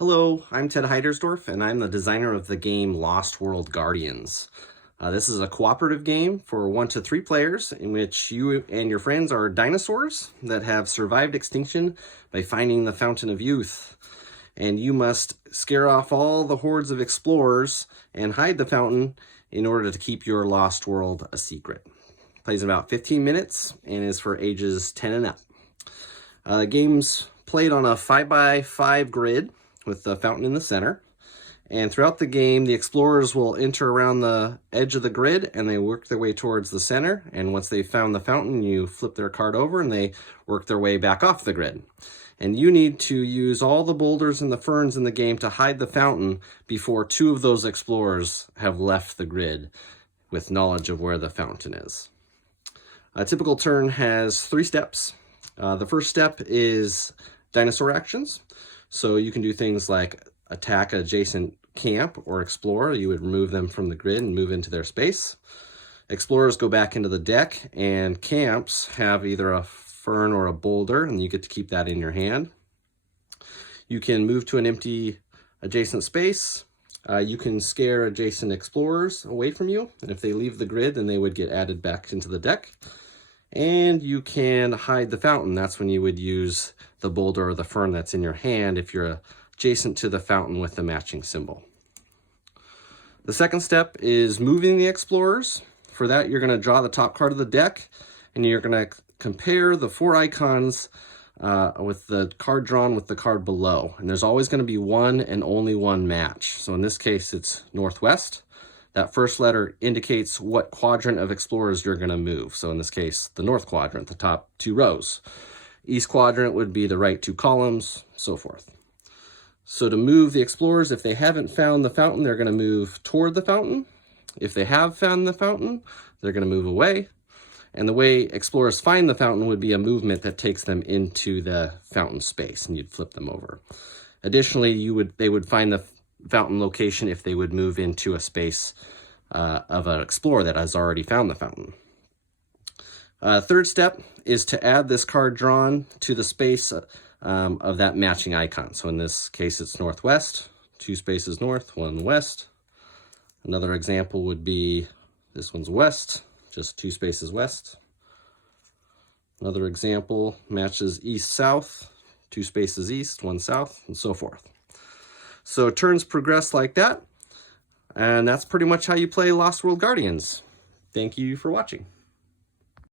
Hello, I'm Ted Heidersdorf, and I'm the designer of the game Lost World Guardians. This is a cooperative game for 1 to 3 players in which you and your friends are dinosaurs that have survived extinction by finding the Fountain of Youth. And you must scare off all the hordes of explorers and hide the fountain in order to keep your lost world a secret. Plays in about 15 minutes and is for ages 10 and up. The game's played on a 5x5 grid with the fountain in the center. And throughout the game, the explorers will enter around the edge of the grid and they work their way towards the center. And once they've found the fountain, you flip their card over and they work their way back off the grid. And you need to use all the boulders and the ferns in the game to hide the fountain before 2 of those explorers have left the grid with knowledge of where the fountain is. A typical turn has 3 steps. The first step is Dinosaur Actions. So you can do things like attack an adjacent camp or explore. You would remove them from the grid and move into their space. Explorers go back into the deck, and camps have either a fern or a boulder, and you get to keep that in your hand. You can move to an empty adjacent space. You can scare adjacent explorers away from you, and if they leave the grid, then they would get added back into the deck. And you can hide the fountain. That's when you would use the boulder or the fern that's in your hand if you're adjacent to the fountain with the matching symbol. The second step is moving the explorers. For that, you're going to draw the top card of the deck, and you're going to compare the 4 icons with the card drawn with the card below. And there's always going to be one and only one match. So in this case, it's northwest. That first letter indicates what quadrant of explorers you're going to move. So in this case, the north quadrant, the top 2 rows. East quadrant would be the right 2 columns, so forth. So to move the explorers, if they haven't found the fountain, they're going to move toward the fountain. If they have found the fountain, they're going to move away. And the way explorers find the fountain would be a movement that takes them into the fountain space, and you'd flip them over. Additionally, they would find the fountain location if they would move into a space of an explorer that has already found the fountain. Third step is to add this card drawn to the space of that matching icon. So in this case, it's northwest, 2 spaces north, 1 west. Another example would be this one's west, just 2 spaces west. Another example matches east-south, 2 spaces east, 1 south, and so forth. So turns progress like that, and that's pretty much how you play Lost World Guardians. Thank you for watching.